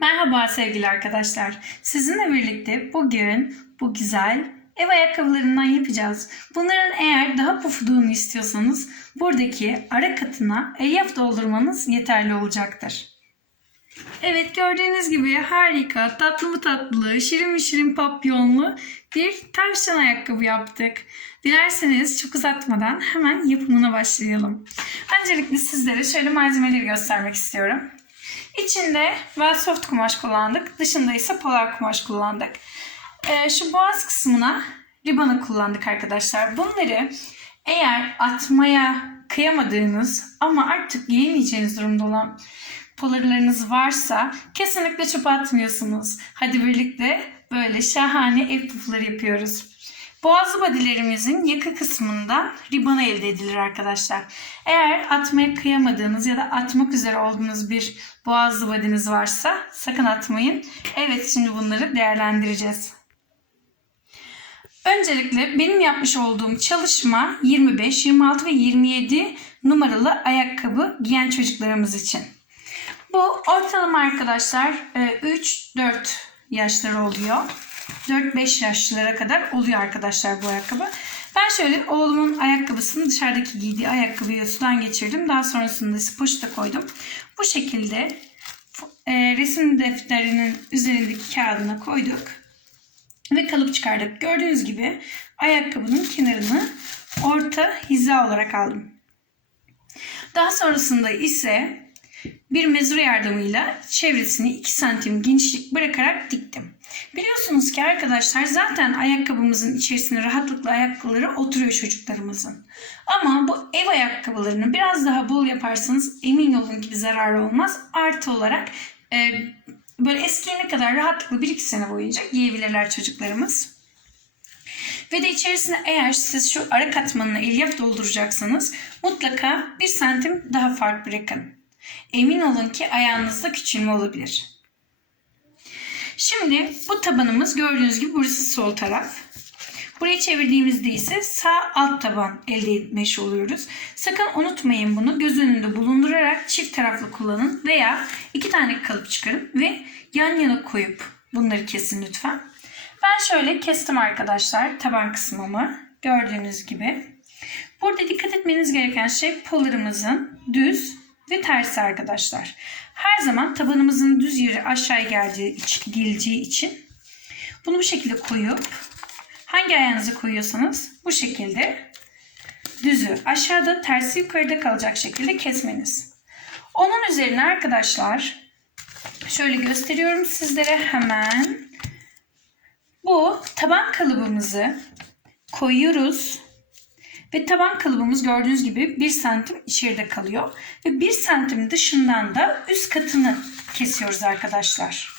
Merhaba sevgili arkadaşlar. Sizinle birlikte bugün bu güzel ev ayakkabılarından yapacağız. Bunların eğer daha pufuduğunu istiyorsanız buradaki ara katına elyaf doldurmanız yeterli olacaktır. Evet gördüğünüz gibi harika, tatlı mı tatlı, şirin mi şirin papyonlu bir tavşan ayakkabı yaptık. Dilerseniz çok uzatmadan hemen yapımına başlayalım. Öncelikle sizlere şöyle malzemeleri göstermek istiyorum. İçinde Velsoft kumaş kullandık. Dışında ise polar kumaş kullandık. Ee, şu boğaz kısmına ribanı kullandık arkadaşlar. Bunları eğer atmaya kıyamadığınız ama artık giyemeyeceğiniz durumda olan polarlarınız varsa kesinlikle çöpe atmıyorsunuz. Hadi birlikte böyle şahane ev pufları yapıyoruz. Boğazlı badilerimizin yaka kısmından ribanı elde edilir arkadaşlar. Eğer atmaya kıyamadığınız ya da atmak üzere olduğunuz bir boğazlı badiniz varsa sakın atmayın. Evet şimdi bunları değerlendireceğiz. Öncelikle benim yapmış olduğum çalışma 25, 26 ve 27 numaralı ayakkabı giyen çocuklarımız için. Bu ortalama arkadaşlar 3-4 yaşları oluyor. 4-5 yaşlara kadar oluyor arkadaşlar bu ayakkabı. Ben şöyle oğlumun ayakkabısını dışarıdaki giydiği ayakkabıyı sudan geçirdim. Daha sonrasında ise poşete koydum. Bu şekilde e, resim defterinin üzerindeki kağıdına koyduk. Ve kalıp çıkardık. Gördüğünüz gibi ayakkabının kenarını orta hiza olarak aldım. Daha sonrasında ise bir mezur yardımıyla çevresini 2 santim genişlik bırakarak diktim. Biliyorsunuz ki arkadaşlar zaten ayakkabımızın içerisine rahatlıkla ayakkabıları oturuyor çocuklarımızın. Ama bu ev ayakkabılarını biraz daha bol yaparsanız emin olun ki bir zararı olmaz. Artı olarak e, böyle eskiyene kadar rahatlıkla 1-2 sene boyunca giyebilirler çocuklarımız. Ve de içerisine eğer siz şu ara katmanına elyaf dolduracaksanız mutlaka 1 santim daha fark bırakın. Emin olun ki ayağınızda küçülme olabilir. Şimdi bu tabanımız gördüğünüz gibi burası sol taraf. Burayı çevirdiğimizde ise sağ alt taban elde etmiş oluyoruz. Sakın unutmayın bunu göz önünde bulundurarak çift taraflı kullanın veya iki tane kalıp çıkarın ve yan yana koyup bunları kesin lütfen. Ben şöyle kestim arkadaşlar taban kısmımı gördüğünüz gibi. Burada dikkat etmeniz gereken şey polarımızın düz ve tersi arkadaşlar. Her zaman tabanımızın düz yeri aşağıya geleceği, geleceği için bunu bu şekilde koyup hangi ayağınızı koyuyorsanız bu şekilde düzü aşağıda tersi yukarıda kalacak şekilde kesmeniz. Onun üzerine arkadaşlar şöyle gösteriyorum sizlere hemen. Bu taban kalıbımızı koyuyoruz. Ve taban kalıbımız gördüğünüz gibi 1 santim içeride kalıyor. Ve 1 santim dışından da üst katını kesiyoruz arkadaşlar.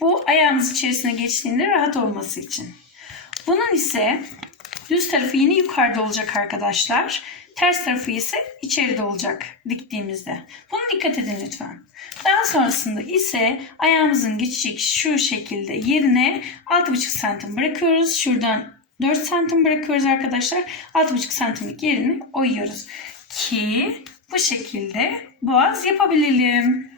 Bu ayağımız içerisine geçtiğinde rahat olması için. Bunun ise düz tarafı yine yukarıda olacak arkadaşlar. Ters tarafı ise içeride olacak diktiğimizde. Bunu dikkat edin lütfen. Daha sonrasında ise ayağımızın geçecek şu şekilde yerine 6,5 santim bırakıyoruz. Şuradan 4 santim bırakıyoruz arkadaşlar. 6,5 santimlik yerini oyuyoruz. Ki bu şekilde boğaz yapabilelim.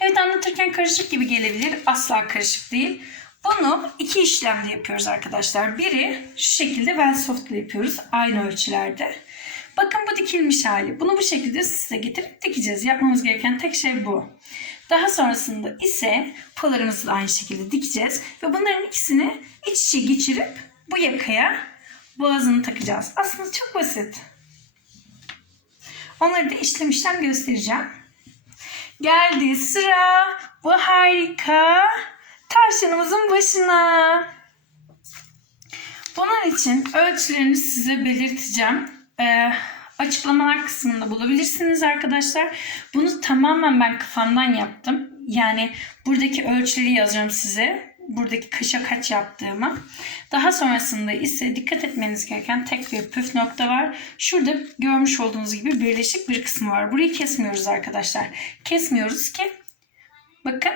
Evet anlatırken karışık gibi gelebilir. Asla karışık değil. Bunu iki işlemde yapıyoruz arkadaşlar. Biri şu şekilde Velsoft ile yapıyoruz. Aynı ölçülerde. Bakın bu dikilmiş hali. Bunu bu şekilde size getirip dikeceğiz. Yapmamız gereken tek şey bu. Daha sonrasında ise polarımızı da aynı şekilde dikeceğiz. Ve bunların ikisini iç içe geçirip bu yakaya boğazını takacağız. Aslında çok basit. Onları da işlem işlem göstereceğim. Geldi sıra bu harika tavşanımızın başına. Bunun için ölçülerini size belirteceğim. Ee, açıklamalar kısmında bulabilirsiniz arkadaşlar. Bunu tamamen ben kafamdan yaptım. Yani buradaki ölçüleri yazacağım size. Buradaki kaşa kaç yaptığımı. Daha sonrasında ise dikkat etmeniz gereken tek bir püf nokta var. Şurada görmüş olduğunuz gibi birleşik bir kısmı var. Burayı kesmiyoruz arkadaşlar. Kesmiyoruz ki bakın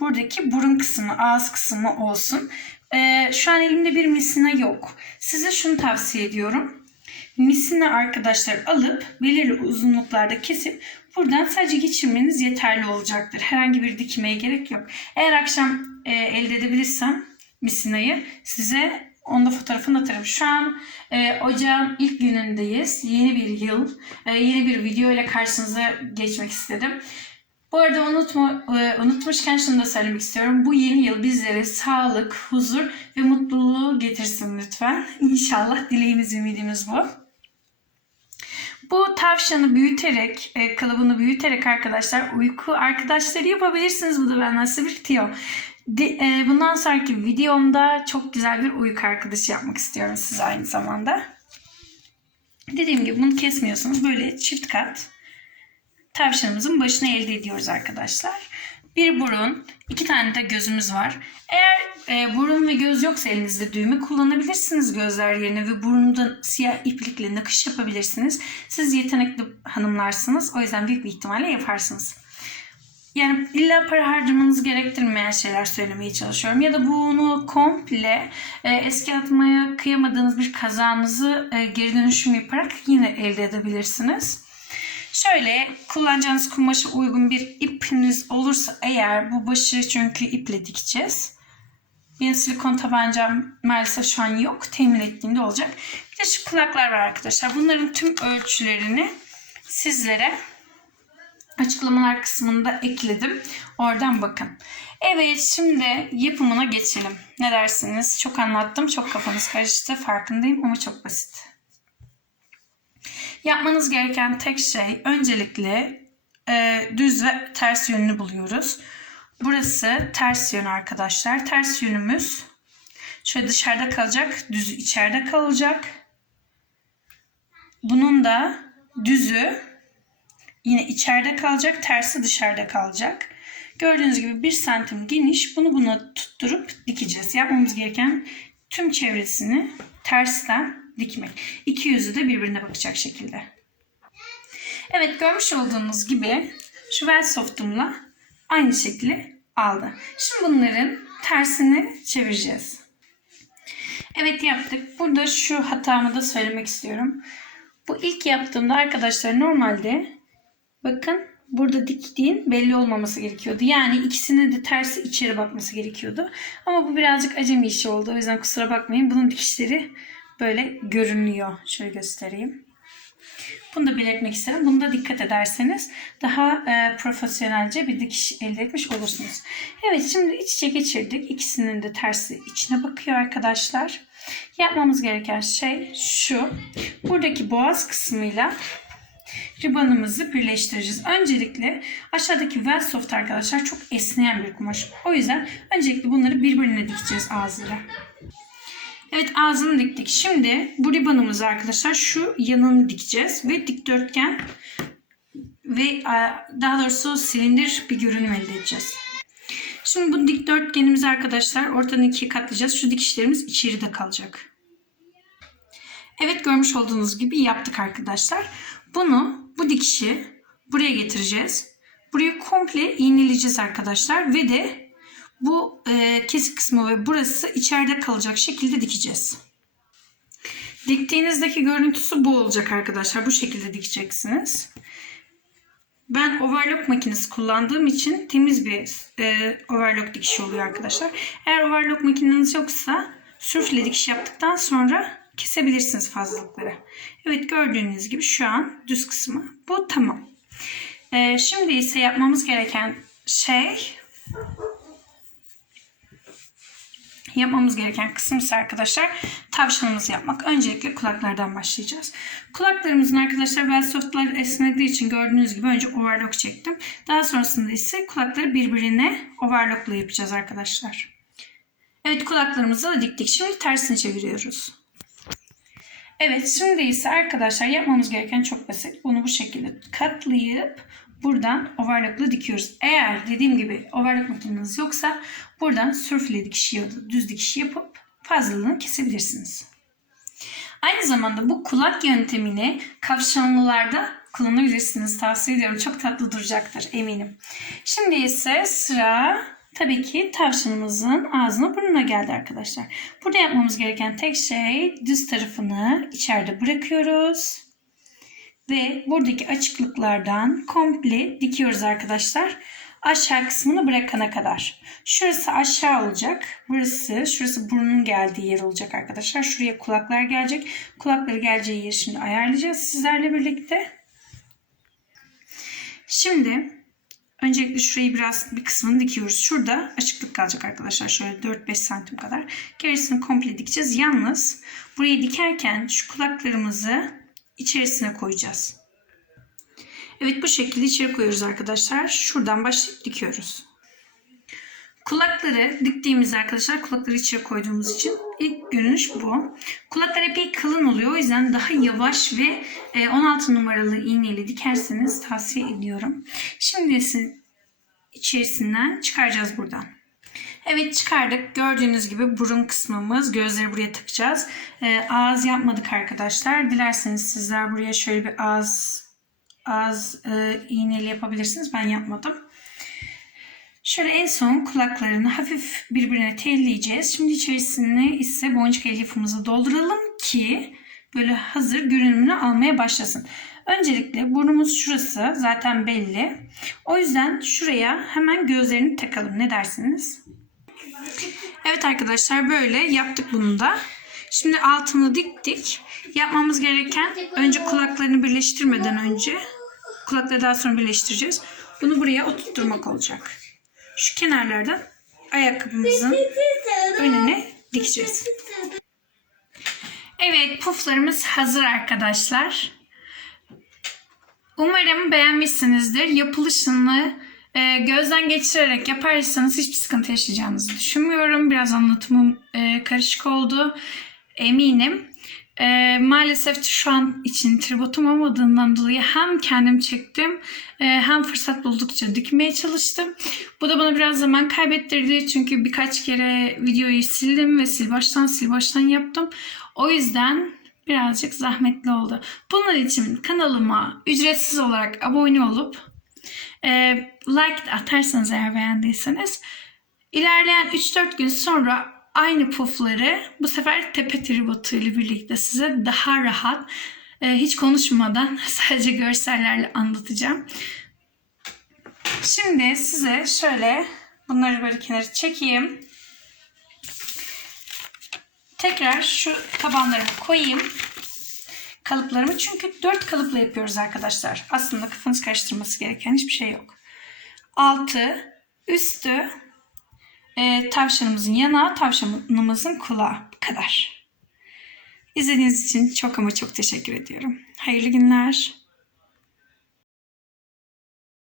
buradaki burun kısmı, ağız kısmı olsun. Ee, şu an elimde bir misina yok. Size şunu tavsiye ediyorum. Misine arkadaşlar alıp belirli uzunluklarda kesip buradan sadece geçirmeniz yeterli olacaktır. Herhangi bir dikmeye gerek yok. Eğer akşam e, elde edebilirsem misinayı size onda fotoğrafını atarım. Şu an e, ocağın ilk günündeyiz. Yeni bir yıl. E, yeni bir video ile karşınıza geçmek istedim. Bu arada unutma, e, unutmuşken şunu da söylemek istiyorum. Bu yeni yıl bizlere sağlık, huzur ve mutluluğu getirsin lütfen. İnşallah dileğimiz, ümidimiz bu. Bu tavşanı büyüterek, e, kalıbını büyüterek arkadaşlar uyku arkadaşları yapabilirsiniz. Bu da benden size bir tiyo. E, bundan sonraki videomda çok güzel bir uyku arkadaşı yapmak istiyorum size aynı zamanda. Dediğim gibi bunu kesmiyorsunuz. Böyle çift kat tavşanımızın başını elde ediyoruz arkadaşlar. Bir burun, iki tane de gözümüz var. Eğer e, burun ve göz yoksa elinizde düğme kullanabilirsiniz gözler yerine ve burnunda siyah iplikle nakış yapabilirsiniz. Siz yetenekli hanımlarsınız. O yüzden büyük bir ihtimalle yaparsınız. Yani illa para harcamanız gerektirmeyen şeyler söylemeye çalışıyorum. Ya da bunu komple e, eski atmaya kıyamadığınız bir kazanızı e, geri dönüşüm yaparak yine elde edebilirsiniz. Şöyle kullanacağınız kumaşa uygun bir ipiniz olursa eğer bu başı çünkü iple dikeceğiz. Benim silikon tabancam maalesef şu an yok. Temin ettiğimde olacak. Bir de şu kulaklar var arkadaşlar. Bunların tüm ölçülerini sizlere açıklamalar kısmında ekledim. Oradan bakın. Evet şimdi yapımına geçelim. Ne dersiniz? Çok anlattım. Çok kafanız karıştı. Farkındayım ama çok basit. Yapmanız gereken tek şey öncelikle e, düz ve ters yönünü buluyoruz. Burası ters yön arkadaşlar. Ters yönümüz şöyle dışarıda kalacak. Düzü içeride kalacak. Bunun da düzü yine içeride kalacak. Tersi dışarıda kalacak. Gördüğünüz gibi 1 santim geniş. Bunu buna tutturup dikeceğiz. Yapmamız gereken tüm çevresini tersten dikmek. İki yüzü de birbirine bakacak şekilde. Evet görmüş olduğunuz gibi şu vel softumla aynı şekli aldı. Şimdi bunların tersini çevireceğiz. Evet yaptık. Burada şu hatamı da söylemek istiyorum. Bu ilk yaptığımda arkadaşlar normalde bakın burada diktiğin belli olmaması gerekiyordu. Yani ikisinin de tersi içeri bakması gerekiyordu. Ama bu birazcık acemi işi oldu. O yüzden kusura bakmayın. Bunun dikişleri böyle görünüyor. Şöyle göstereyim. Bunu da belirtmek isterim. Bunu da dikkat ederseniz daha e, profesyonelce bir dikiş elde etmiş olursunuz. Evet şimdi iç içe geçirdik. İkisinin de tersi içine bakıyor arkadaşlar. Yapmamız gereken şey şu. Buradaki boğaz kısmıyla ribanımızı birleştireceğiz. Öncelikle aşağıdaki Velsoft arkadaşlar çok esneyen bir kumaş. O yüzden öncelikle bunları birbirine dikeceğiz ağzıyla. Evet ağzını diktik. Şimdi bu ribanımızı arkadaşlar şu yanını dikeceğiz ve dikdörtgen ve e, daha doğrusu silindir bir görünüm elde edeceğiz. Şimdi bu dikdörtgenimizi arkadaşlar ortadan ikiye katlayacağız. Şu dikişlerimiz içeride kalacak. Evet görmüş olduğunuz gibi yaptık arkadaşlar. Bunu bu dikişi buraya getireceğiz. Burayı komple iğneleyeceğiz arkadaşlar ve de bu e, kesik kısmı ve burası içeride kalacak şekilde dikeceğiz. Diktiğinizdeki görüntüsü bu olacak arkadaşlar. Bu şekilde dikeceksiniz. Ben overlock makinesi kullandığım için temiz bir e, overlock dikişi oluyor arkadaşlar. Eğer overlock makineniz yoksa sürfle dikiş yaptıktan sonra kesebilirsiniz fazlalıkları. Evet gördüğünüz gibi şu an düz kısmı bu tamam. E, şimdi ise yapmamız gereken şey yapmamız gereken kısım ise arkadaşlar tavşanımızı yapmak. Öncelikle kulaklardan başlayacağız. Kulaklarımızın arkadaşlar Velsoft'lar esnediği için gördüğünüz gibi önce overlock çektim. Daha sonrasında ise kulakları birbirine overlockla yapacağız arkadaşlar. Evet kulaklarımızı da diktik. Şimdi tersini çeviriyoruz. Evet şimdi ise arkadaşlar yapmamız gereken çok basit. Bunu bu şekilde katlayıp buradan overlockla dikiyoruz. Eğer dediğim gibi overlock makineniz yoksa buradan sürfle dikişi ya da düz dikişi yapıp fazlalığını kesebilirsiniz. Aynı zamanda bu kulak yöntemini kavşanlılarda kullanabilirsiniz. Tavsiye ediyorum. Çok tatlı duracaktır eminim. Şimdi ise sıra tabii ki tavşanımızın ağzına burnuna geldi arkadaşlar. Burada yapmamız gereken tek şey düz tarafını içeride bırakıyoruz. Ve buradaki açıklıklardan komple dikiyoruz arkadaşlar. Aşağı kısmını bırakana kadar. Şurası aşağı olacak. Burası, şurası burnun geldiği yer olacak arkadaşlar. Şuraya kulaklar gelecek. Kulakları geleceği yeri şimdi ayarlayacağız sizlerle birlikte. Şimdi öncelikle şurayı biraz bir kısmını dikiyoruz. Şurada açıklık kalacak arkadaşlar. Şöyle 4-5 santim kadar. Gerisini komple dikeceğiz. Yalnız burayı dikerken şu kulaklarımızı içerisine koyacağız. Evet bu şekilde içeri koyuyoruz arkadaşlar. Şuradan başlayıp dikiyoruz. Kulakları diktiğimiz arkadaşlar kulakları içeri koyduğumuz için ilk görünüş bu. Kulaklar epey kalın oluyor. O yüzden daha yavaş ve e, 16 numaralı iğneyle dikerseniz tavsiye ediyorum. Şimdi ise içerisinden çıkaracağız buradan. Evet çıkardık. Gördüğünüz gibi burun kısmımız. Gözleri buraya takacağız. E, ağız yapmadık arkadaşlar. Dilerseniz sizler buraya şöyle bir ağız ağız e, iğneyle yapabilirsiniz. Ben yapmadım. Şöyle en son kulaklarını hafif birbirine telleyeceğiz. Şimdi içerisine ise boncuk elyafımızı dolduralım ki böyle hazır görünümünü almaya başlasın. Öncelikle burnumuz şurası zaten belli. O yüzden şuraya hemen gözlerini takalım. Ne dersiniz? Evet arkadaşlar böyle yaptık bunu da. Şimdi altını diktik. Yapmamız gereken önce kulaklarını birleştirmeden önce kulakları daha sonra birleştireceğiz. Bunu buraya oturtturmak olacak. Şu kenarlardan ayakkabımızın önüne dikeceğiz. Evet puflarımız hazır arkadaşlar. Umarım beğenmişsinizdir. Yapılışını e, gözden geçirerek yaparsanız hiçbir sıkıntı yaşayacağınızı düşünmüyorum. Biraz anlatımım e, karışık oldu. Eminim. E, maalesef şu an için tribotum olmadığından dolayı hem kendim çektim e, hem fırsat buldukça dikmeye çalıştım. Bu da bana biraz zaman kaybettirdi çünkü birkaç kere videoyu sildim ve sil baştan sil baştan yaptım. O yüzden birazcık zahmetli oldu. Bunun için kanalıma ücretsiz olarak abone olup e, like atarsanız eğer beğendiyseniz ilerleyen 3-4 gün sonra aynı pufları bu sefer tepe tribotu ile birlikte size daha rahat e, hiç konuşmadan sadece görsellerle anlatacağım. Şimdi size şöyle bunları böyle kenara çekeyim. Tekrar şu tabanlarımı koyayım. Kalıplarımı çünkü dört kalıpla yapıyoruz arkadaşlar. Aslında kafanız karıştırması gereken hiçbir şey yok. Altı, üstü, e, tavşanımızın yanağı, tavşanımızın kulağı. Bu kadar. İzlediğiniz için çok ama çok teşekkür ediyorum. Hayırlı günler.